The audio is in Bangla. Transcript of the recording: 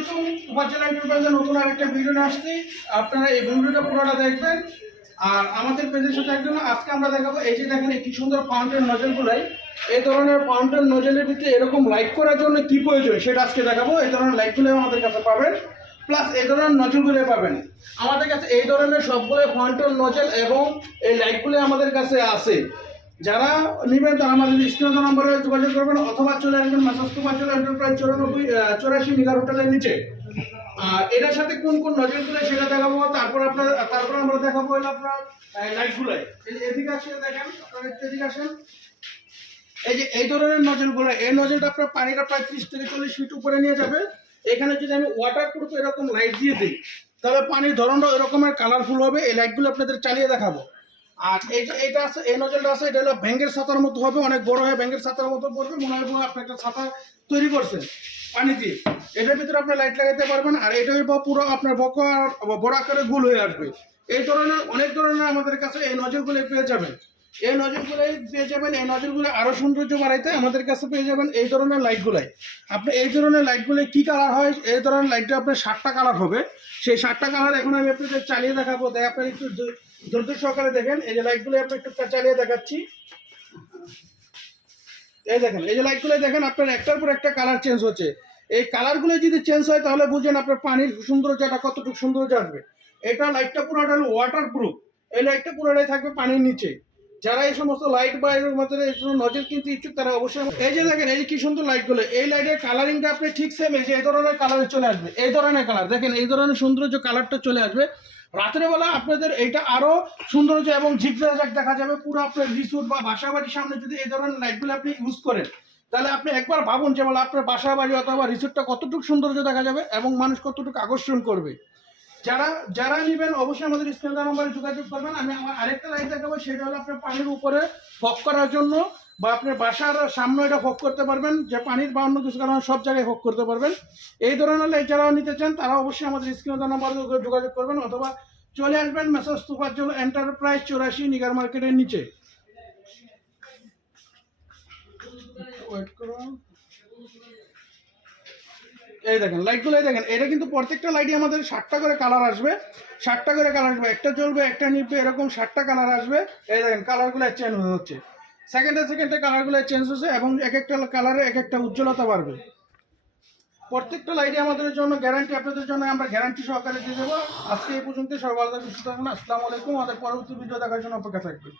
আলাইকুম উপজেলা এন্টারপ্রাইজের নতুন আরেকটা ভিডিও নিয়ে আসছি। আপনারা এই ভিডিওটা পুরোটা দেখবেন। আর আমাদের পেজের সাথে একজন, আজকে আমরা দেখাবো, এই যে দেখেন কি সুন্দর ফাউন্টেন নজলগুলাই এই ধরনের ফাউন্টেন নজলের ভিতরে এরকম লাইক করার জন্য কি প্রয়োজন সেটা আজকে দেখাবো। এই ধরনের লাইটগুলো আমাদের কাছে পাবেন। প্লাস এই ধরনের নজলগুলো পাবেন। আমাদের কাছে এই ধরনের সবগুলো ফাউন্টেন নজল এবং এই লাইটগুলো আমাদের কাছে আছে। যারা নেবেন তারা আমাদের স্ক্রিন নম্বরে যোগাযোগ করবেন, অথবা চলে আসবেন মাসাস্তুবা চলে এন্টারপ্রাইজ চৌরানব্বই চৌরাশি মিগার হোটেলের নিচে। আর এটার সাথে কোন কোন নজর নজরগুলো সেটা দেখাবো, তারপর আপনার, তারপর আমরা দেখাবো হলো আপনার লাইটগুলো এদিকে আসে দেখেন, আপনারা এদিকে আসেন। এই যে এই ধরনের নজলগুলো এই নজলটা আপনার পানিটা প্রায় ত্রিশ থেকে চল্লিশ ফিট উপরে নিয়ে যাবে। এখানে যদি আমি ওয়াটার প্রুফ এরকম লাইট দিয়ে দিই, তাহলে পানির ধরনটা এরকমের কালারফুল হবে, এই লাইটগুলো আপনাদের চালিয়ে দেখাবো। আর এইটা এটা আছে, এই নজলটা আছে, এটা হলো ব্যাঙ্গের ছাতার মতো হবে, অনেক বড় হয়ে ব্যাঙ্গের ছাতার মতো পড়বে মনে হয় আপনি একটা ছাতা তৈরি করছেন। পানি দিয়ে। এটার ভিতরে আপনি লাইট লাগাতে পারবেন, আর এটা পুরো আপনার বক আর বড় আকারে গুল হয়ে আসবে। এই ধরনের, অনেক ধরনের আমাদের কাছে এই নজরগুলো পেয়ে যাবেন। এই নজরগুলো পেয়ে যাবেন, এই নজরগুলো আরও সৌন্দর্য বাড়াইতে আমাদের কাছে পেয়ে যাবেন এই ধরনের লাইটগুলাই আপনি এই ধরনের লাইটগুলো কি কালার হয়? এই ধরনের লাইটটা আপনার সাতটা কালার হবে। সেই সাতটা কালার এখন আমি আপনাদের চালিয়ে দেখাবো। তাই আপনার একটু ধৈর্য সহকারে দেখেন। এই যে লাইটগুলো আপনি একটু চালিয়ে দেখাচ্ছি। এই দেখেন, এই যে লাইটগুলো দেখেন, আপনার একটার পর একটা কালার চেঞ্জ হচ্ছে। এই কালারগুলো যদি চেঞ্জ হয়, তাহলে বুঝেন আপনার পানির সৌন্দর্যটা কতটুকু সৌন্দর্য আসবে। এটা লাইটটা পুরোটা ওয়াটার প্রুফ এই লাইটটা পুরোটাই থাকবে পানির নিচে। যারা এই সমস্ত লাইট বা এর মধ্যে নজর কিনতে ইচ্ছুক, তারা অবশ্যই এই যে দেখেন, এই যে কি সুন্দর লাইটগুলো এই লাইটের কালারিংটা আপনি ঠিক সেম এই যে এই ধরনের কালারে চলে আসবে। এই ধরনের কালার দেখেন, এই ধরনের সৌন্দর্য কালারটা চলে আসবে। রাতের বেলা আপনাদের এটা আরও সৌন্দর্য এবং ঝিকঝাক দেখা যাবে। পুরো আপনার রিসোর্ট বা বাসা বাড়ির সামনে যদি এই ধরনের লাইটগুলো আপনি ইউজ করেন, তাহলে আপনি একবার ভাবুন যে আপনার বাসা বাড়ি অথবা রিসোর্টটা কতটুকু সৌন্দর্য দেখা যাবে এবং মানুষ কতটুকু আকর্ষণ করবে। যারা যারা নেবেন অবশ্যই আমাদের স্ক্রিন নম্বরে যোগাযোগ করবেন। আমি আমার আরেকটা লাইট দেখাবো, সেটা হলো আপনার পানির উপরে ফক করার জন্য বা আপনার বাসার সামনে এটা ফক করতে পারবেন, যে পানির বা অন্য কিছু কারণে সব জায়গায় ফক করতে পারবেন। এই ধরনের লাইট যারা নিতে চান, তারা অবশ্যই আমাদের স্ক্রিন নম্বরে যোগাযোগ করবেন, অথবা চলে আসবেন মেসাজ তুফার জন্য এন্টারপ্রাইজ চৌরাশি, নিগার মার্কেটের নিচে। এই দেখেন লাইটগুলো এই দেখেন, এটা কিন্তু প্রত্যেকটা লাইটই আমাদের ষাটটা করে কালার আসবে। ষাটটা করে কালার আসবে, একটা জ্বলবে, একটা নিবে এরকম ষাটটা কালার আসবে। এই দেখেন কালারগুলো চেঞ্জ হচ্ছে সেকেন্ডে সেকেন্ডে কালারগুলো চেঞ্জ হচ্ছে এবং এক একটা কালারে এক একটা উজ্জ্বলতা বাড়বে। প্রত্যেকটা লাইটে আমাদের জন্য গ্যারান্টি আপনাদের জন্য আমরা গ্যারান্টি সহকারে দিয়ে দেবো। আজকে এই পর্যন্ত সবাই ভালো থাকবেন, সুস্থ আসসালামু আলাইকুম, আমাদের পরবর্তী ভিডিও দেখার জন্য অপেক্ষা থাকবে